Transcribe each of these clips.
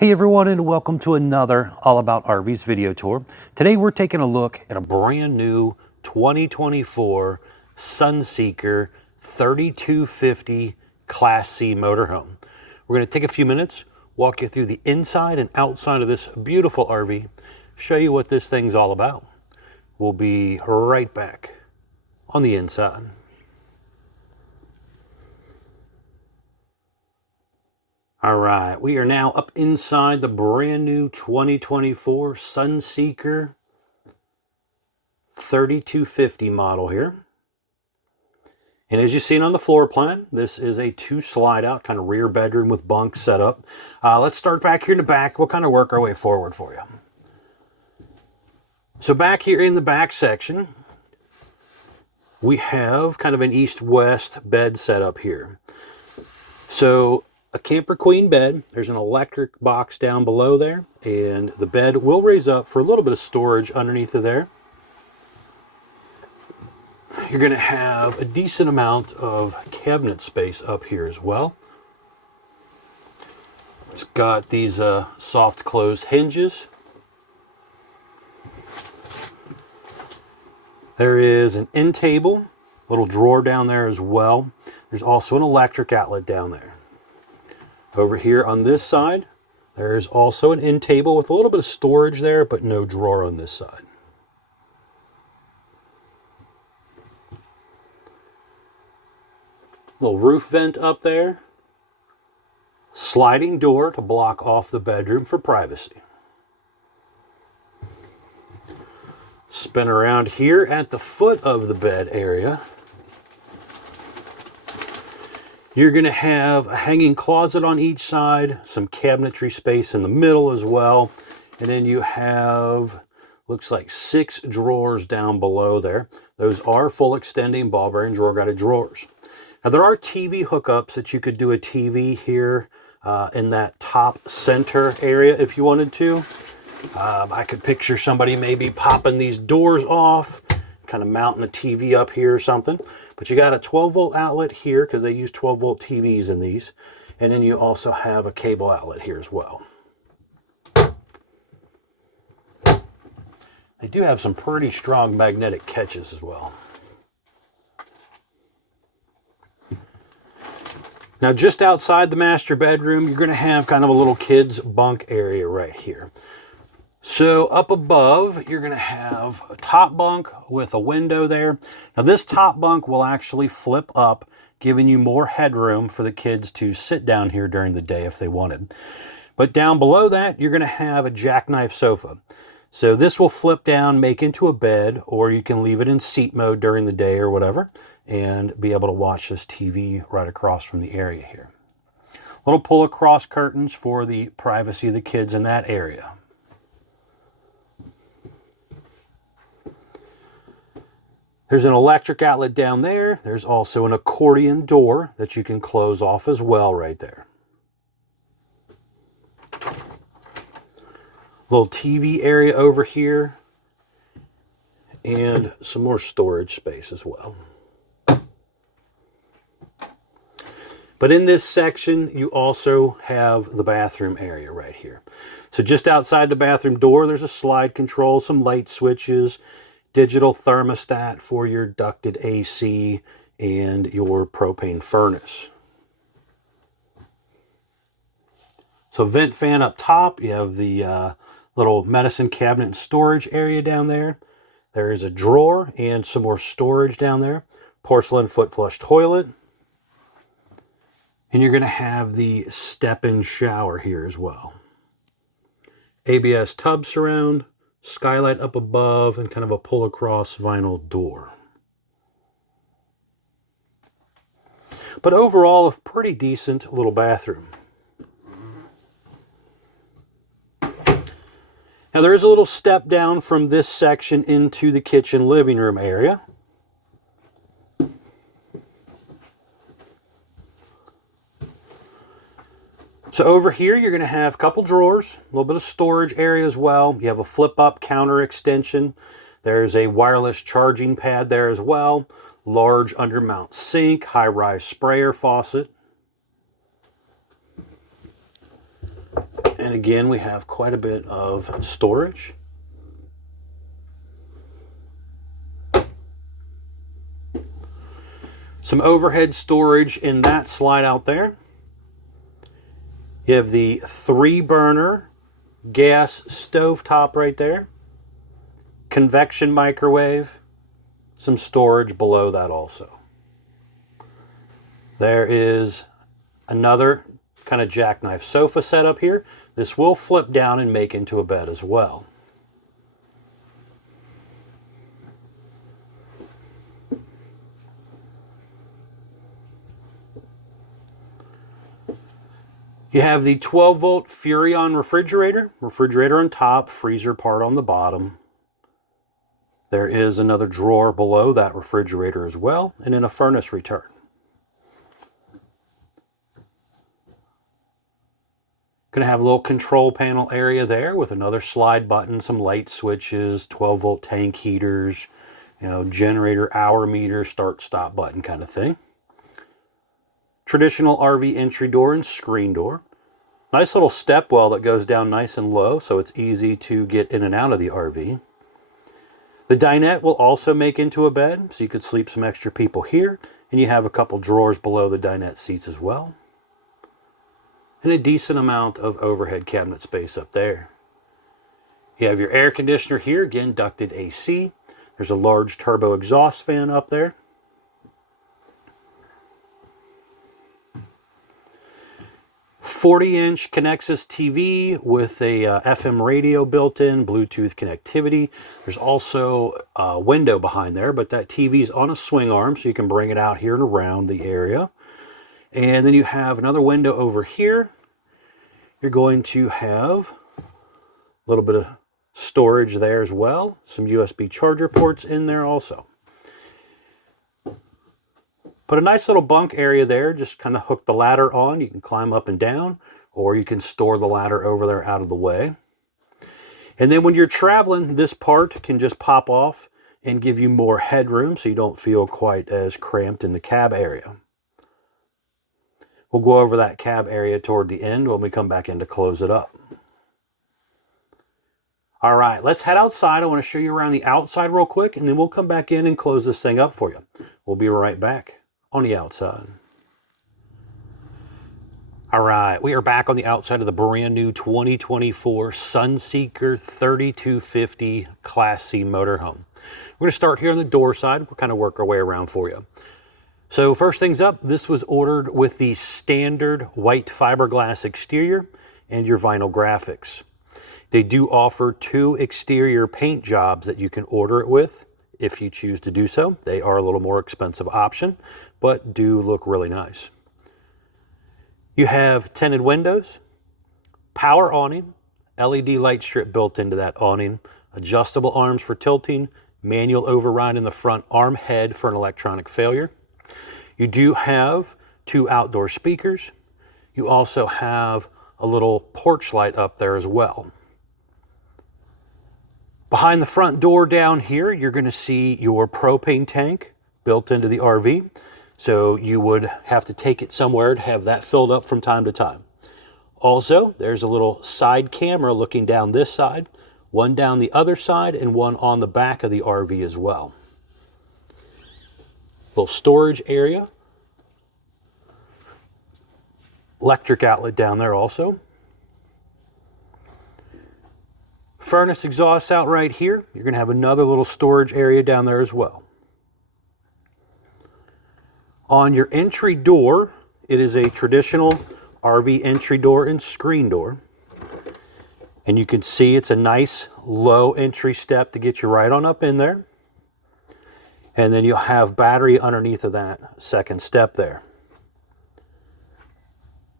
Hey everyone, and welcome to another All About RVs video tour. Today we're taking a look at a brand new 2024 Sunseeker 3250 Class C motorhome. We're going to take a few minutes, walk you through the inside and outside of this beautiful RV, show you what this thing's all about. We'll be right back on the inside. All right, we are now up inside the brand new 2024 Sunseeker 3250 model here. And as you've seen on the floor plan, this is a 2 slide out kind of rear bedroom with bunk setup. Let's start back here in the back. We'll kind of work our way forward for you. So back here in the back section, we have kind of an east-west bed setup here. So a camper queen bed. There's an electric box down below there, and the bed will raise up for a little bit of storage underneath of there. You're going to have a decent amount of cabinet space up here as well. It's got these soft closed hinges. There is an end table, little drawer down there as well. There's also an electric outlet down there. Over here on this side, there's also an end table with a little bit of storage there, but no drawer on this side. Little roof vent up there. Sliding door to block off the bedroom for privacy. Spin around here at the foot of the bed area. You're going to have a hanging closet on each side, some cabinetry space in the middle as well. And then you have, looks like 6 drawers down below there. Those are full extending ball bearing drawer guided drawers. Now there are TV hookups that you could do a TV here in that top center area if you wanted to. I could picture somebody maybe popping these doors off, kind of mounting a TV up here or something. But you got a 12-volt outlet here because they use 12-volt TVs in these. And then you also have a cable outlet here as well. They do have some pretty strong magnetic catches as well. Now just outside the master bedroom, you're going to have kind of a little kids bunk area right here. So up above, you're going to have a top bunk with a window there. Now this top bunk will actually flip up, giving you more headroom for the kids to sit down here during the day if they wanted. But down below that, you're going to have a jackknife sofa. So this will flip down, make into a bed, or you can leave it in seat mode during the day or whatever, and be able to watch this TV right across from the area here. Little pull across curtains for the privacy of the kids in that area. There's an electric outlet down there. There's also an accordion door that you can close off as well right there. Little TV area over here. And some more storage space as well. But in this section, you also have the bathroom area right here. So just outside the bathroom door, there's a slide control, some light switches, digital thermostat for your ducted AC and your propane furnace. So vent fan up top, you have the little medicine cabinet and storage area down there. There is a drawer and some more storage down there. Porcelain foot flush toilet. And you're going to have the step-in shower here as well. ABS tub surround. Skylight up above, and kind of a pull-across vinyl door. But overall, a pretty decent little bathroom. Now there is a little step down from this section into the kitchen living room area. So over here, you're going to have a couple drawers, a little bit of storage area as well. You have a flip-up counter extension. There's a wireless charging pad there as well. Large undermount sink, high-rise sprayer faucet. And again, we have quite a bit of storage. Some overhead storage in that slide out there. You have the 3-burner gas stove top right there. Convection microwave. Some storage below that also. There is another kind of jackknife sofa set up here. This will flip down and make into a bed as well. You have the 12-volt Furrion refrigerator on top, freezer part on the bottom. There is another drawer below that refrigerator as well, and then a furnace return. Going to have a little control panel area there with another slide button, some light switches, 12-volt tank heaters, generator, hour meter, start stop button kind of thing. Traditional RV entry door and screen door. Nice little step well that goes down nice and low, so it's easy to get in and out of the RV. The dinette will also make into a bed, so you could sleep some extra people here, and you have a couple drawers below the dinette seats as well. And a decent amount of overhead cabinet space up there. You have your air conditioner here, again ducted AC. There's a large turbo exhaust fan up there. 40-inch Connexus TV with a FM radio built in, Bluetooth connectivity. There's also a window behind there, but that TV is on a swing arm, so you can bring it out here and around the area. And then you have another window over here. You're going to have a little bit of storage there as well. Some USB charger ports in there also. Put a nice little bunk area there, just kind of hook the ladder on. You can climb up and down, or you can store the ladder over there out of the way. And then when you're traveling, this part can just pop off and give you more headroom so you don't feel quite as cramped in the cab area. We'll go over that cab area toward the end when we come back in to close it up. All right, let's head outside. I want to show you around the outside real quick, and then we'll come back in and close this thing up for you. We'll be right back on the outside. All right, we are back on the outside of the brand new 2024 Sunseeker 3250 Class C motorhome. We're going to start here on the door side. We'll kind of work our way around for you. So first things up, this was ordered with the standard white fiberglass exterior and your vinyl graphics. They do offer 2 exterior paint jobs that you can order it with if you choose to do so. They are a little more expensive option, but do look really nice. You have tinted windows, power awning, LED light strip built into that awning, adjustable arms for tilting, manual override in the front arm head for an electronic failure. You do have 2 outdoor speakers. You also have a little porch light up there as well. Behind the front door down here, you're going to see your propane tank built into the RV. So you would have to take it somewhere to have that filled up from time to time. Also, there's a little side camera looking down this side, one down the other side, and one on the back of the RV as well. Little storage area. Electric outlet down there also. Furnace exhaust out right here. You're going to have another little storage area down there as well. On your entry door, it is a traditional RV entry door and screen door. And you can see it's a nice low entry step to get you right on up in there. And then you'll have battery underneath of that second step there.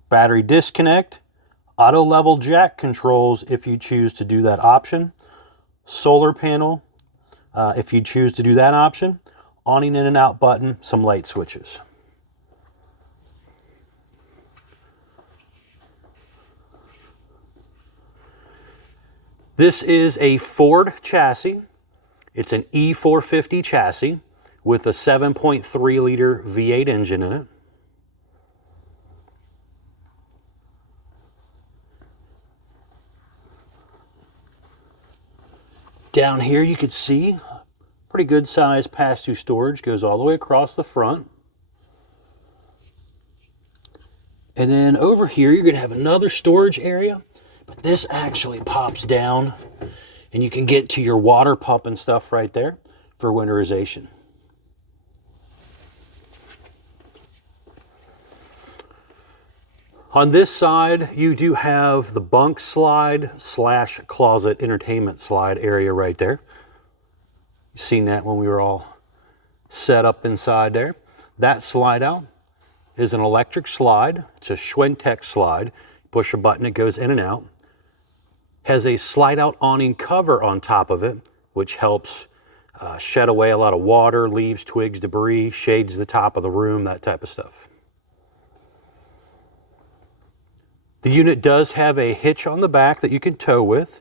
Battery disconnect. Auto level jack controls if you choose to do that option. Solar panel if you choose to do that option. Awning in and out button, some light switches. This is a Ford chassis. It's an E450 chassis with a 7.3 liter V8 engine in it. Down here you could see pretty good size pass-through storage, goes all the way across the front. And then over here you're going to have another storage area, but this actually pops down and you can get to your water pump and stuff right there for winterization. On this side, you do have the bunk slide / closet entertainment slide area right there. You've seen that when we were all set up inside there. That slide out is an electric slide. It's a Schwintek slide. Push a button, it goes in and out. Has a slide out awning cover on top of it, which helps shed away a lot of water, leaves, twigs, debris, shades the top of the room, that type of stuff. The unit does have a hitch on the back that you can tow with.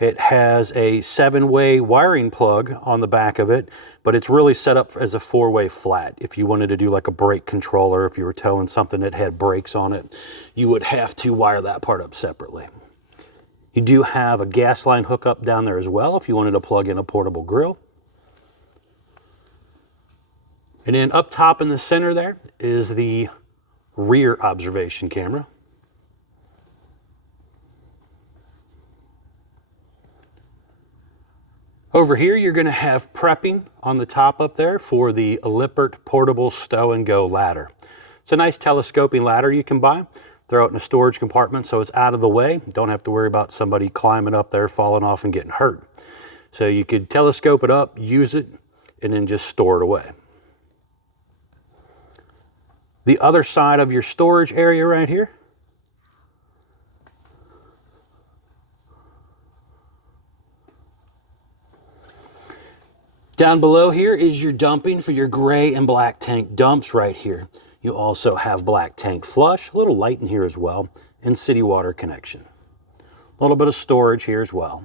It has a 7-way wiring plug on the back of it, but it's really set up as a 4-way flat. If you wanted to do like a brake controller, if you were towing something that had brakes on it, you would have to wire that part up separately. You do have a gas line hookup down there as well if you wanted to plug in a portable grill. And then up top in the center there is the rear observation camera. Over here, you're going to have prepping on the top up there for the Lippert portable stow and go ladder. It's a nice telescoping ladder you can buy. Throw it in a storage compartment so it's out of the way. Don't have to worry about somebody climbing up there, falling off and getting hurt. So you could telescope it up, use it, and then just store it away. The other side of your storage area right here, down below here is your dumping for your gray and black tank dumps right here. You also have black tank flush, a little light in here as well, and city water connection. A little bit of storage here as well.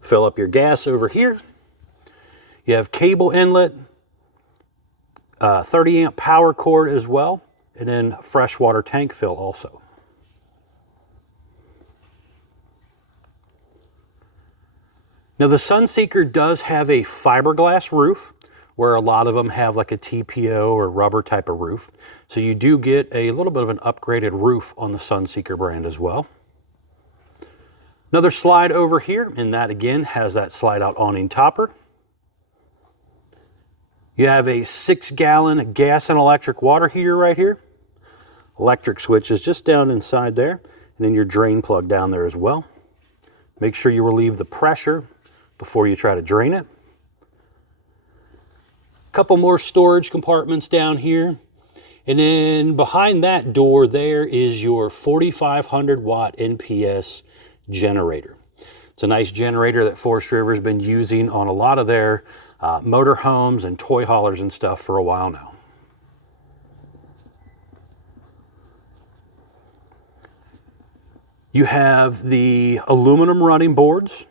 Fill up your gas over here. You have cable inlet, 30 amp power cord as well, and then freshwater tank fill also. Now the Sunseeker does have a fiberglass roof, where a lot of them have like a TPO or rubber type of roof. So you do get a little bit of an upgraded roof on the Sunseeker brand as well. Another slide over here, and that again has that slide out awning topper. You have a 6-gallon gas and electric water heater right here. Electric switch is just down inside there, and then your drain plug down there as well. Make sure you relieve the pressure before you try to drain it. A couple more storage compartments down here. And then behind that door there is your 4,500 watt NPS generator. It's a nice generator that Forestriver has been using on a lot of their motorhomes and toy haulers and stuff for a while now. You have the aluminum running boards.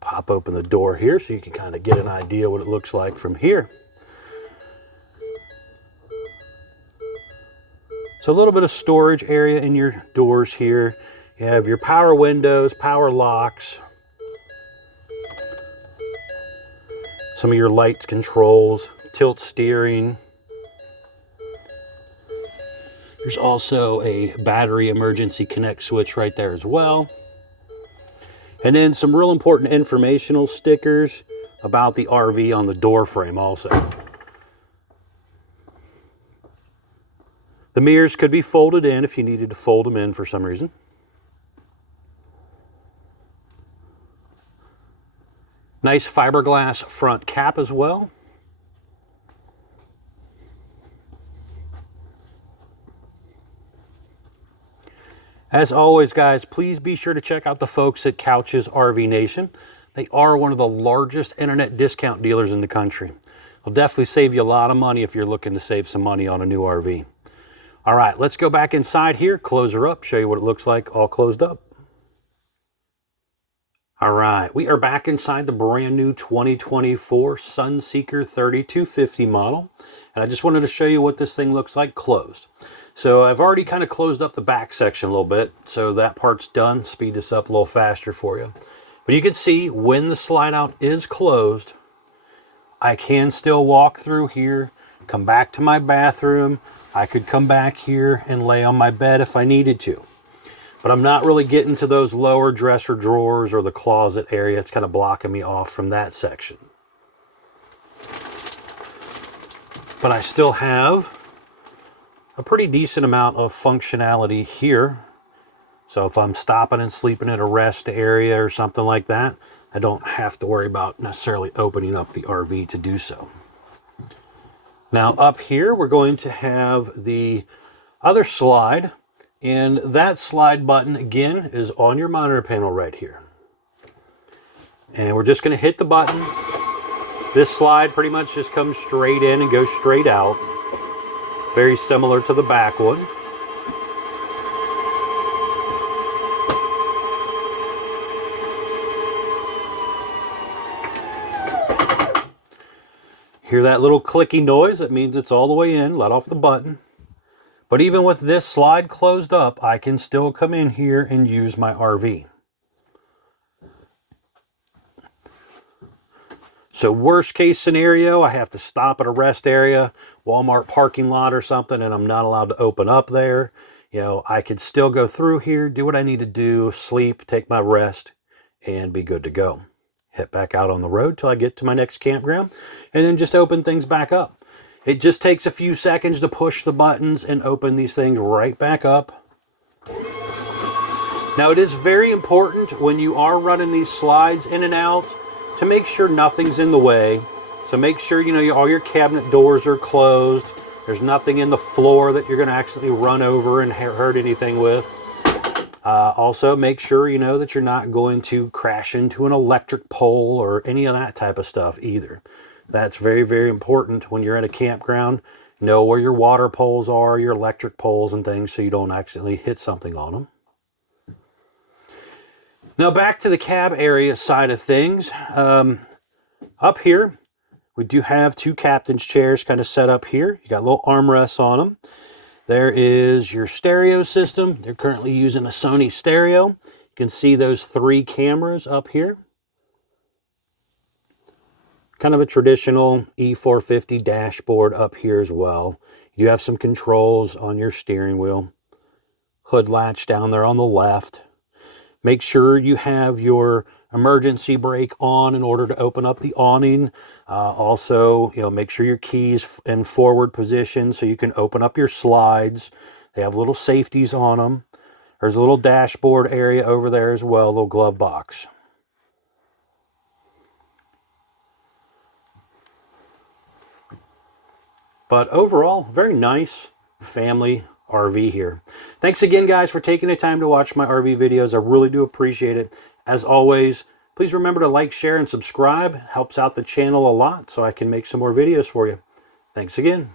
Pop open the door here so you can kind of get an idea what it looks like from here. So a little bit of storage area in your doors here. You have your power windows, power locks, some of your lights controls, tilt steering. There's also a battery emergency connect switch right there as well. And then some real important informational stickers about the RV on the door frame also. The mirrors could be folded in if you needed to fold them in for some reason. Nice fiberglass front cap as well. As always, guys, please be sure to check out the folks at Couch's RV Nation. They are one of the largest internet discount dealers in the country. They'll definitely save you a lot of money if you're looking to save some money on a new RV. All right, let's go back inside here, close her up, show you what it looks like all closed up. All right, we are back inside the brand new 2024 Sunseeker 3250 model. And I just wanted to show you what this thing looks like closed. So I've already kind of closed up the back section a little bit. So that part's done. Speed this up a little faster for you. But you can see when the slide out is closed, I can still walk through here, come back to my bathroom. I could come back here and lay on my bed if I needed to. But I'm not really getting to those lower dresser drawers or the closet area. It's kind of blocking me off from that section. But I still have a pretty decent amount of functionality here. So if I'm stopping and sleeping at a rest area or something like that, I don't have to worry about necessarily opening up the RV to do so. Now up here, we're going to have the other slide. And that slide button, again, is on your monitor panel right here. And we're just going to hit the button. This slide pretty much just comes straight in and goes straight out. Very similar to the back one. Hear that little clicky noise? That means it's all the way in. Let off the button. But even with this slide closed up, I can still come in here and use my RV. So worst case scenario, I have to stop at a rest area, Walmart parking lot or something, and I'm not allowed to open up there. You know, I could still go through here, do what I need to do, sleep, take my rest, and be good to go. Head back out on the road till I get to my next campground, and then just open things back up. It just takes a few seconds to push the buttons and open these things right back up. Now it is very important when you are running these slides in and out to make sure nothing's in the way. So make sure, you know, all your cabinet doors are closed. There's nothing in the floor that you're going to accidentally run over and hurt anything with. Also make sure, you know, that you're not going to crash into an electric pole or any of that type of stuff either. That's very, very important when you're at a campground. Know where your water poles are, your electric poles and things, so you don't accidentally hit something on them. Now back to the cab area side of things. Up here, we do have two captain's chairs kind of set up here. You got little armrests on them. There is your stereo system. They're currently using a Sony stereo. You can see those 3 cameras up here. Kind of a traditional E450 dashboard up here as well. You do have some controls on your steering wheel. Hood latch down there on the left. Make sure you have your emergency brake on in order to open up the awning. Also, you know, make sure your keys in forward position so you can open up your slides. They have little safeties on them. There's a little dashboard area over there as well, a little glove box. But overall, very nice family RV here. Thanks again, guys, for taking the time to watch my RV videos. I really do appreciate it. As always, please remember to like, share, and subscribe. It helps out the channel a lot so I can make some more videos for you. Thanks again.